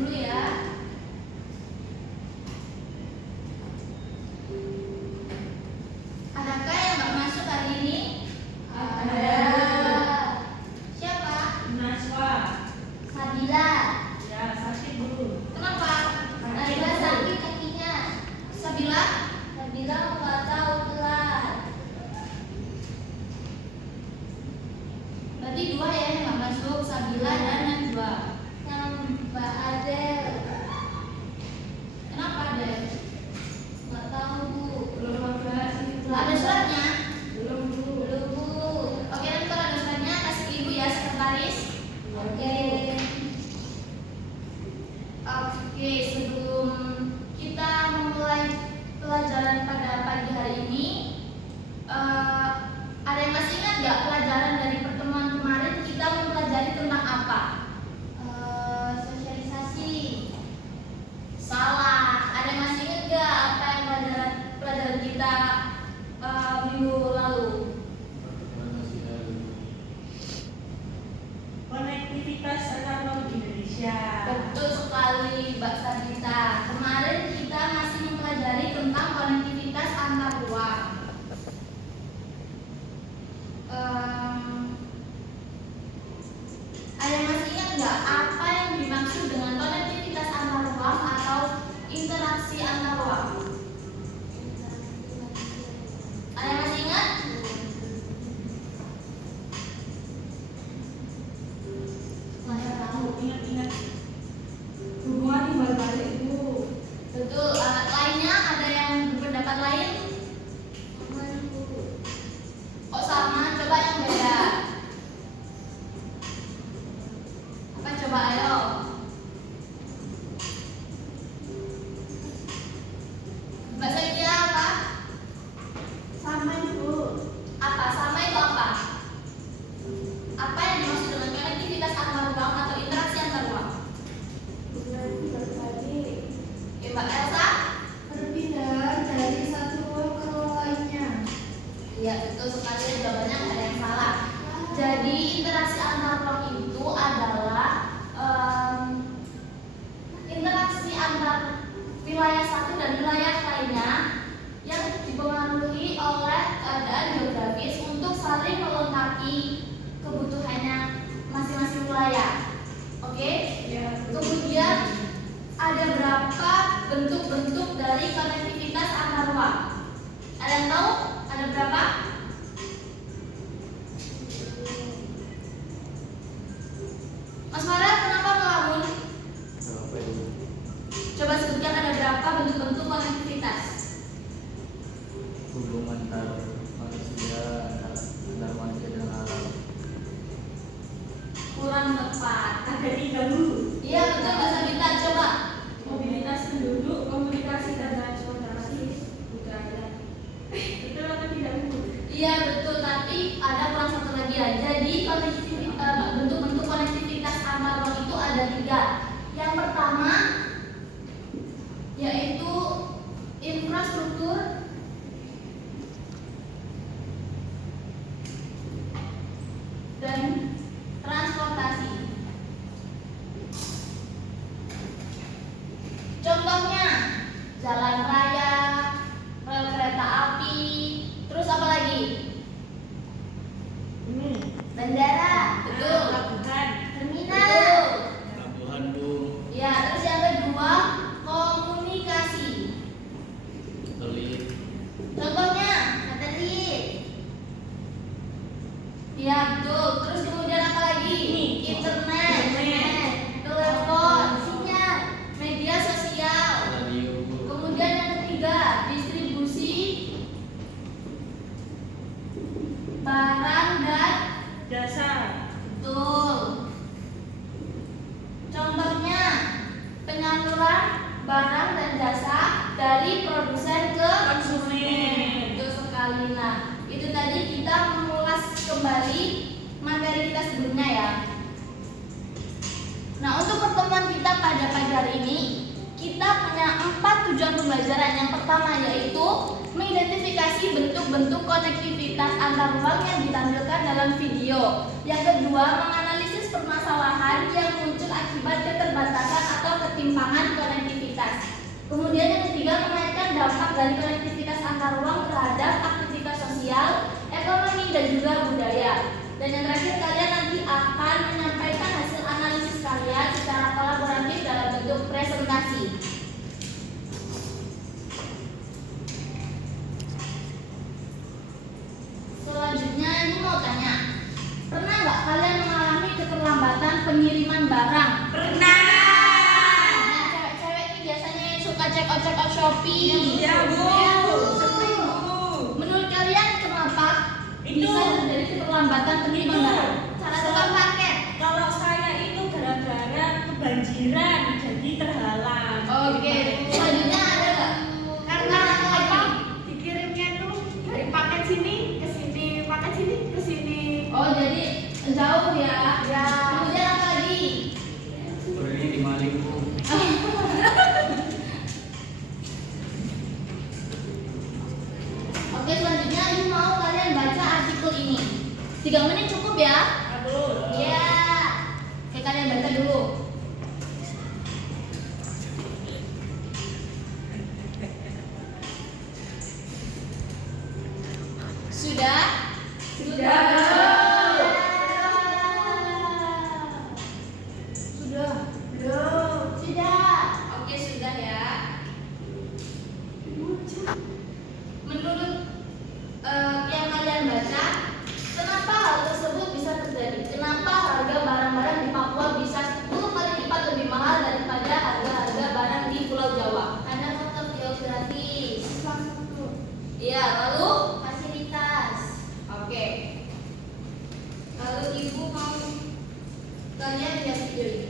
dulu ya. Adakah yang nggak masuk hari ini? Ada. Siapa? Naswa. Sabila. Ya, sakit dulu. Kenapa? Sabila sakit kakinya. Sabila? Sabila nggak tahu telat. Berarti dua ya yang nggak masuk, Sabila dan Najwa. Yang Mbak Adel. Kenapa Adel? Nggak tahu Bu. Belum ada sih. Ada suratnya? Belum dulu. Belum Bu. Oke, nanti kalau ada suratnya kasih ke Ibu ya, sekretaris. Oke. Oke, sebelum kita memulai pelajaran pada pagi hari ini, ada yang masih ingat nggak pelajaran dari pertemuan kemarin kita mempelajari tentang apa? Sosialisasi. Salah. Ada yang masih ingat nggak apa yang pelajaran kita minggu lalu? Konektivitas antar ruang Indonesia. Betul sekali Mbak Sabita. Kemarin kita masih mempelajari tentang konektivitas antar ruang. Ada yang masih ingat nggak apa yang dimaksud dengan konektivitas antar ruang atau interaksi antar ruang? Ada yang masih ingat? Masih tahu. Ingat-ingat. Hubungan timbal balik Bu. Betul. Lainnya ada yang berpendapat lain? Oh sama, coba yang beda. Apa coba ayo? Mbak Saidia apa? Sama Bu. Apa? Sama itu apa? Apa yang dimaksud dengan konektivitas antar ruang atau interaksi antar ruang? Hubungan timbal balik. Oke, Mbak Elsa? Perpindahan dari satu ruang ke ruang lainnya. Iya, betul sekali. Jawabannya nggak ada yang salah. Jadi interaksi antar ruang itu adalah interaksi antar wilayah satu dan wilayah lainnya yang dipengaruhi oleh keadaan geografis untuk saling melengkapi kebutuhannya masing-masing wilayah. Oke? Ya. Kemudian ada berapa bentuk-bentuk dari konektivitas antar ruang? Ada yang tahu? Ada berapa? Mas Farel, kenapa melamun? Coba sebutkan ada berapa bentuk-bentuk konektivitas? Hubungan antar manusia, antar manusia dan alam. Kurang tepat. Ada 3 Bu. Iya betul Mbak Sabita, coba. Mobilitas penduduk, komunikasi dan transportasi budaya. Betul atau tidak Bu? Iya betul, tapi ada kurang satu lagi ya. Jadi bentuk-bentuk konektivitas antar ruang itu ada 3. Yang pertama yaitu infrastruktur dan transportasi. Contohnya jalan raya, rel kereta api, terus apa lagi? Ini. Bandara, betul. Pelabuhan. Terminal, Pelabuhan Bu, ya. Terus yang kedua komunikasi. satelit, Contohnya satelit. Ya betul. Terus kemudian apa lagi? Internet, telepon, sinyal, media sosial. radio Bu, Kemudian yang ketiga distribusi barang dan Jasa. betul. Contohnya penyaluran barang dan jasa dari produsen ke Konsumen. Betul sekali. Nah, itu tadi kita mengulas kembali materi kita sebelumnya ya. Nah, untuk pertemuan kita pada pagi hari ini, kita punya 4 tujuan pembelajaran. Yang pertama yaitu mengidentifikasi bentuk-bentuk konektivitas antar ruang yang ditampilkan dalam video. Yang kedua, menganalisis permasalahan yang muncul akibat keterbatasan atau ketimpangan konektivitas. Kemudian yang ketiga, mengaitkan dampak dari konektivitas antar ruang terhadap aktivitas sosial, ekonomi, dan juga budaya. Dan yang terakhir, kalian nanti akan menyampaikan hasil analisis kalian secara kolaboratif dalam bentuk presentasi. Selanjutnya, ini mau tanya, pernah nggak kalian mengalami keterlambatan pengiriman barang? Pernah. Nah, cewek-cewek ini biasanya suka check out Shopee. Iya, Bu. Iya, Bu. Sering, Bu. Menurut kalian kenapa Itu. bisa terjadi keterlambatan pengiriman Itu. barang? Cara tukar paket. Kalau saya itu gara-gara kebanjiran, jadi terhalang. Oke. Selanjutnya ada nggak? Karena apa? Dikirimnya tuh dari paket sini ke sini, paket sini ke sini. Oh, jadi jauh ya. Ya. Kemudian apa lagi? Pergi di maling Bu. Oke, selanjutnya ini mau kalian baca artikel ini. 3 menit cukup ya? Aduh. Iya. Oke, kalian baca dulu. Sudah? Sudah. Sudah. Belum. Sudah. Oke, sudah ya. Menurut yang kalian baca, kenapa hal tersebut bisa terjadi? Kenapa harga barang-barang di Papua bisa 10 kali lipat lebih mahal daripada harga-harga barang di Pulau Jawa? Karena faktor geografis. Iya, lalu fasilitas. Oke. Lalu ibu mau kalian lihat video ini.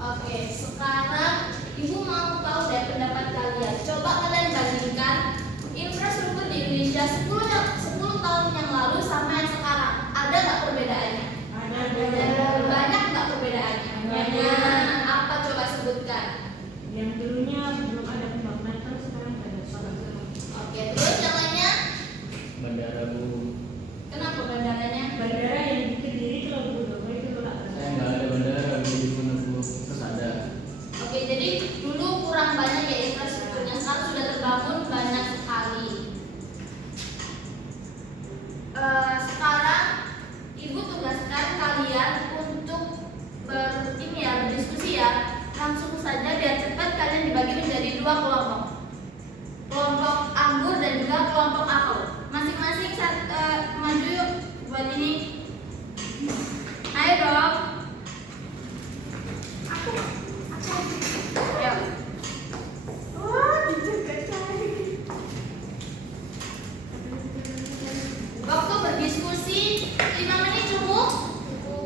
Oke, sekarang ibu mau tahu deh pendapat kalian. Coba kalian bandingkan infrastruktur di Indonesia 10 tahun yang lalu sama yang sekarang. Ada nggak perbedaannya? Ada. Banyak nggak perbedaannya? Banyak. Apa coba sebutkan? Yang dulunya belum ada pembangunan, terus sekarang ada. Oke, terus yang lainnya? Bandara Bu. Kenapa bandaranya? Bandara yang di Kediri kalau di Bodomo itu nggak ada. Saya nggak ada bandara Bu di mana Bu. Terus ada. Oke, jadi dulu kurang banyak ya infrastrukturnya. Sekarang sudah terbangun banyak sekali. Sekarang ibu tugaskan kalian untuk berdiskusi ya. Langsung saja biar cepat kalian dibagi menjadi 2 kelompok. Kelompok anggur dan juga kelompok apel. Masing-masing maju yuk buat ini. Ayo dong. Yuk. Wah, dijaga cari. Waktu berdiskusi 5 menit cukup?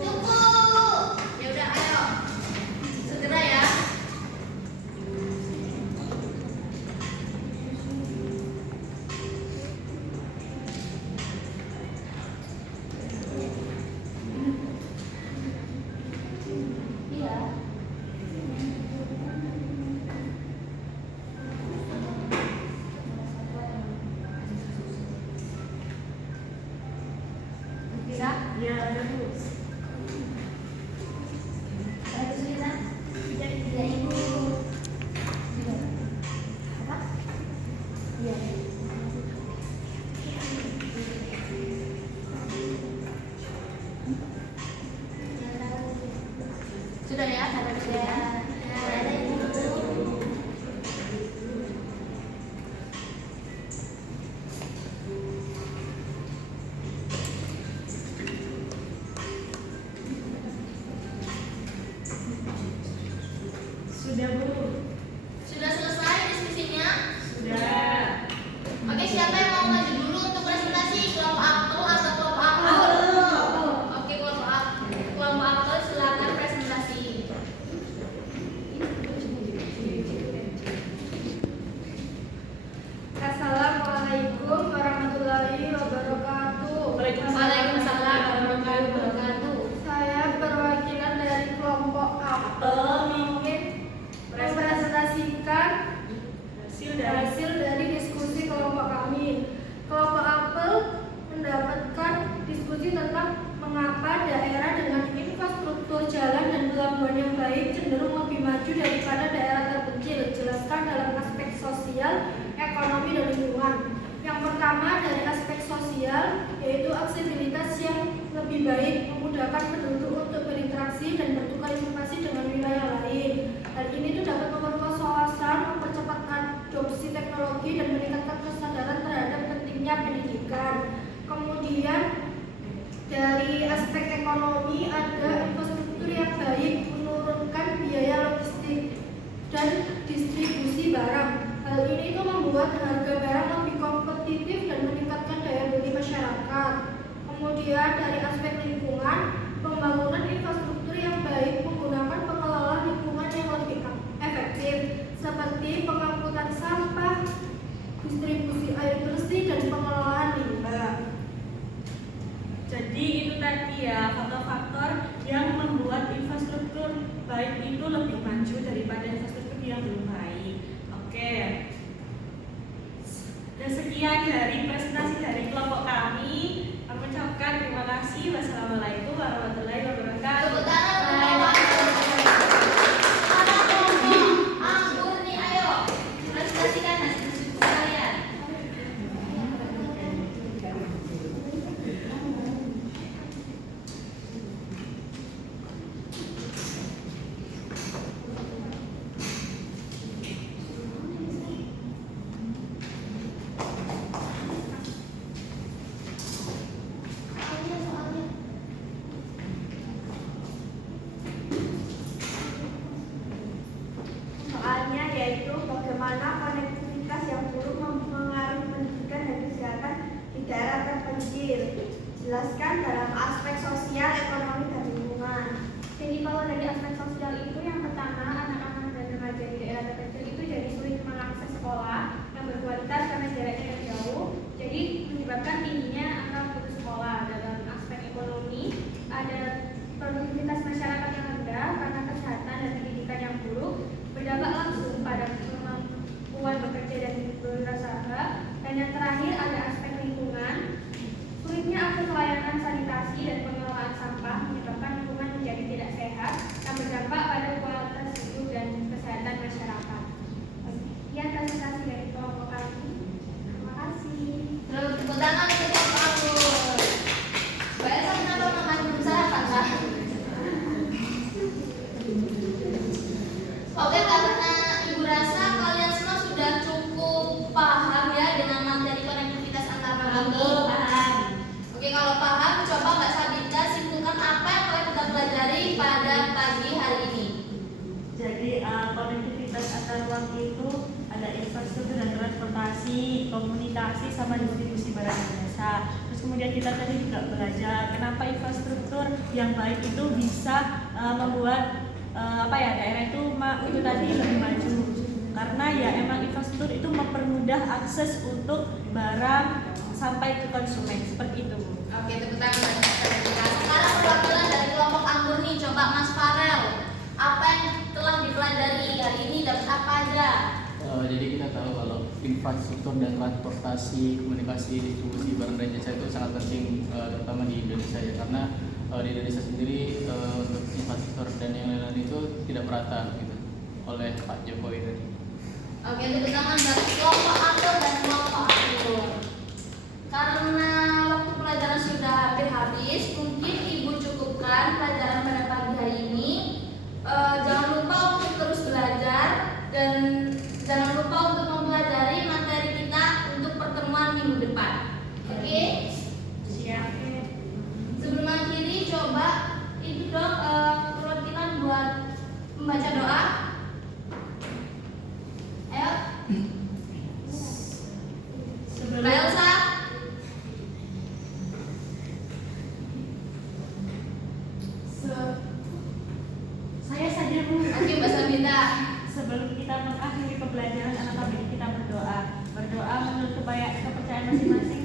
Cukup. Ya udah, ayo. Segera ya. Bisa? Ya, ada Bu. Ada kesulitan? Tidak Ibu. Apa? Iya. Sudah ya, ada kesulitan? Ada Ibu. Sudah Bu. Sudah selesai diskusinya? Sudah. Oke, siapa yang mau maju dulu untuk presentasi? Kelompok apel atau kelompok apel? Oke, kelompok apel silakan presentasi. Assalamualaikum warahmatullahi wabarakatuh. Waalaikumsalam warahmatullahi wabarakatuh. Saya perwakilan dari kelompok apel ingin mempresentasikan hasil dari diskusi kelompok kami. Kelompok apel mendapatkan diskusi tentang mengapa daerah dengan infrastruktur jalan dan pelabuhan yang baik cenderung lebih maju daripada daerah terpencil. Jelaskan dalam aspek sosial, ekonomi, dan lingkungan. Yang pertama dari aspek sosial yaitu aksesibilitas yang lebih baik, memudahkan penduduk untuk berinteraksi dan bertukar informasi dengan wilayah lain. Hal ini tuh dapat memperluas wawasan, mempercepat adopsi teknologi dan meningkatkan kesadaran terhadap pentingnya pendidikan. Kemudian dari aspek ekonomi ada infrastruktur yang baik, menurunkan biaya logistik dan distribusi barang. Hal ini itu membuat harga barang lebih kompetitif dan meningkatkan daya beli masyarakat. Kemudian dari aspek lingkungan, pembangunan infrastruktur yang baik menggunakan pengelola lingkungan yang lebih efektif seperti pengangkutan sampah, distribusi air bersih, dan pengelolaan limbah. Jadi itu tadi ya faktor-faktor yang membuat infrastruktur baik itu lebih maju daripada infrastruktur yang belum baik. Oke. Dan sekian dari presentasi dari kelompok kami. Kami ucapkan terima kasih. Wassalamualaikum warahmatullahi wabarakatuh. Tepuk tangan untuk kelompok anggur nih, ayo presentasikan hasil diskusi kalian. Soalnya yaitu bagaimana konektivitas yang buruk mempengaruhi pendidikan dan kesehatan di daerah terpencil. Jelaskan dalam aspek sosial, ekonomi, dan lingkungan. Jadi kalau dari aspek sosial itu yang pertama, anak-anak dan remaja di daerah terpencil itu jadi sulit mengakses sekolah yang berkualitas karena jaraknya yang jauh. Jadi menyebabkan tingginya angka putus sekolah. Dalam aspek ekonomi ada produktivitas masyarakat yang rendah karena kesehatan dan pendidikan yang buruk, berdampak langsung pada kemampuan bekerja dan berusaha. Dan yang terakhir ada aspek lingkungan. Sulitnya akses layanan sanitasi dan pengelolaan sampah menyebabkan lingkungan menjadi tidak sehat dan berdampak pada kualitas hidup dan kesehatan masyarakat. Sekian presentasi dari kelompok kami. Terima kasih. Terus tepuk tangan untuk kelompok anggur. Mbak Elsa kenapa makan belum sarapan, Kak? Oke, karena Ibu rasa kalian semua sudah cukup paham ya dengan materi konektivitas antar ini. Paham. Oke, kalau paham, coba Mbak Sabita simpulkan apa yang kalian sudah pelajari pada pagi hari ini. Jadi konektivitas antar ruang itu ada infrastruktur dan transportasi, komunikasi, sama distribusi barang dan jasa. Terus kemudian kita tadi juga belajar kenapa infrastruktur yang baik itu bisa membuat daerah itu tadi lebih maju. Karena ya emang infrastruktur itu mempermudah akses untuk barang sampai ke konsumen seperti itu. Oke, tepuk tangan Mbak Sabita. Sekarang perwakilan dari kelompok anggur nih, coba Mas Farel. Apa yang telah dipelajari hari ini dapat apa aja? Jadi kita tahu kalau infrastruktur dan transportasi, komunikasi, distribusi barang dan jasa itu sangat penting, terutama di Indonesia ya, karena di Indonesia sendiri untuk infrastruktur dan yang lain-lain itu tidak merata gitu oleh Pak Jokowi tadi. Oke, tepuk tangan buat kelompok atur dan kelompok atur. Karena waktu pelajaran sudah hampir habis, mungkin Ibu cukupkan pelajaran pada pagi hari ini. Jangan lupa untuk terus belajar dan jangan lupa untuk mempelajari materi kita untuk pertemuan minggu depan. Oke? Siap. Sebelum akhiri, coba itu dong perwakilan buat membaca doa. Ayo, Sebelum Mbak Elsa. saya saja Bu. Oke, Mbak Sabita. Sebelum kita mengakhiri pembelajaran anak kami, kita berdoa menurut kepercayaan masing-masing